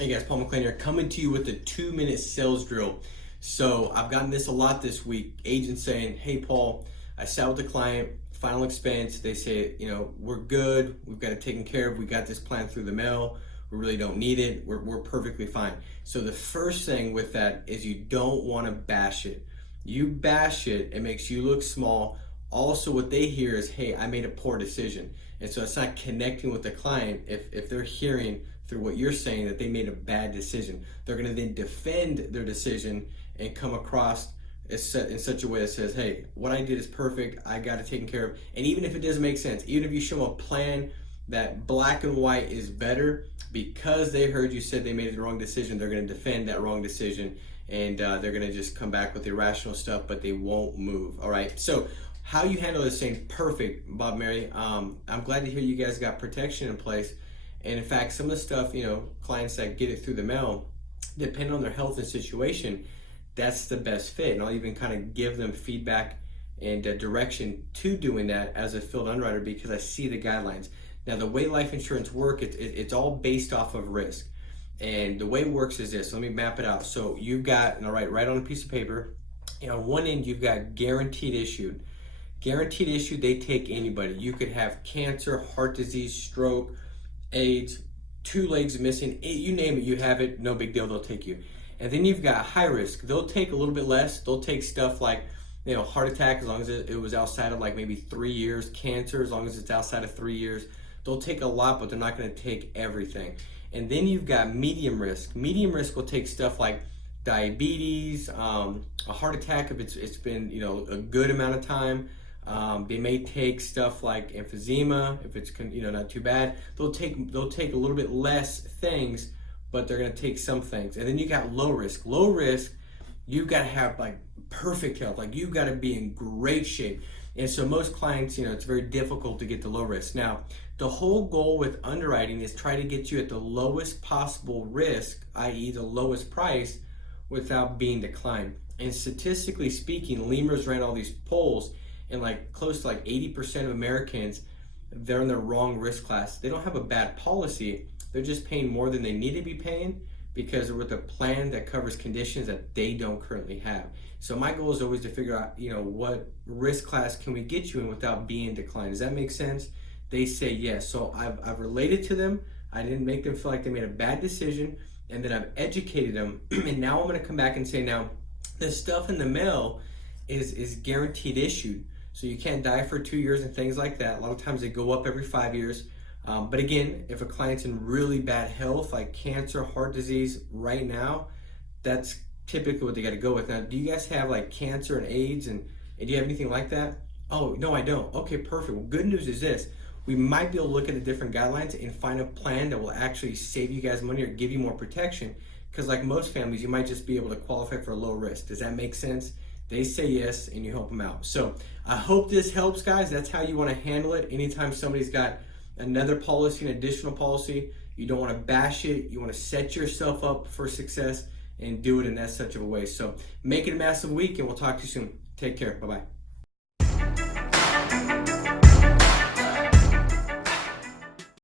Hey guys, Paul McClain here, coming to you with a 2-minute sales drill. So I've gotten this a lot this week. Agents saying, hey Paul, I sat with the client, final expense. They say, we're good. We've got it taken care of. We got this plan through the mail. We really don't need it. We're perfectly fine. So the first thing with that is you don't want to bash it. You bash it, it makes you look small. Also, what they hear is, hey, I made a poor decision. And so it's not connecting with the client if they're hearing through what you're saying that they made a bad decision. They're going to then defend their decision and come across in such a way that says, hey, what I did is perfect. I got it taken care of. And even if it doesn't make sense, even if you show them a plan that black and white is better, because they heard you said they made the wrong decision, they're going to defend that wrong decision, and they're going to just come back with irrational stuff, but they won't move. All right. So how you handle this thing, perfect, Bob Mary. I'm glad to hear you guys got protection in place. And in fact, some of the stuff, clients that get it through the mail, depending on their health and situation, that's the best fit. And I'll even kind of give them feedback and direction to doing that as a field underwriter, because I see the guidelines. Now, the way life insurance works, it's all based off of risk. And the way it works is this. Let me map it out. So you've got, and I'll write right on a piece of paper, and on one end, you've got guaranteed issued. Guaranteed issued, they take anybody. You could have cancer, heart disease, stroke, AIDS, 2 legs missing, you name it, you have it, no big deal, they'll take you. And then you've got high risk. They'll take a little bit less. They'll take stuff like, heart attack, as long as it was outside of like maybe 3 years, cancer, as long as it's outside of 3 years. They'll take a lot, but they're not going to take everything. And then you've got medium risk. Medium risk will take stuff like diabetes, a heart attack if it's been a good amount of time. They may take stuff like emphysema if it's not too bad. They'll take a little bit less things, but they're going to take some things. And then you got low risk. Low risk, you've got to have like perfect health. Like you've got to be in great shape. And so most clients, it's very difficult to get the low risk. Now, the whole goal with underwriting is try to get you at the lowest possible risk, i.e. the lowest price, without being declined. And statistically speaking, Lemurs ran all these polls, and like close to like 80% of Americans, they're in the wrong risk class. They don't have a bad policy. They're just paying more than they need to be paying because they're with a plan that covers conditions that they don't currently have. So my goal is always to figure out, what risk class can we get you in without being declined. Does that make sense? They say yes. So I've related to them. I didn't make them feel like they made a bad decision, and then I've educated them. And now I'm going to come back and say, now the stuff in the mail is guaranteed issued. So you can't die for 2 years and things like that. A lot of times they go up every 5 years. But again, if a client's in really bad health, like cancer, heart disease right now, that's typically what they got to go with. Now, do you guys have like cancer and AIDS and do you have anything like that? Oh, no, I don't. Okay, perfect. Well, good news is this. We might be able to look at the different guidelines and find a plan that will actually save you guys money or give you more protection. Because like most families, you might just be able to qualify for a low risk. Does that make sense? They say yes, and you help them out. So I hope this helps, guys. That's how you want to handle it. Anytime somebody's got another policy, an additional policy, you don't want to bash it. You want to set yourself up for success and do it in that such of a way. So make it a massive week, and we'll talk to you soon. Take care. Bye-bye.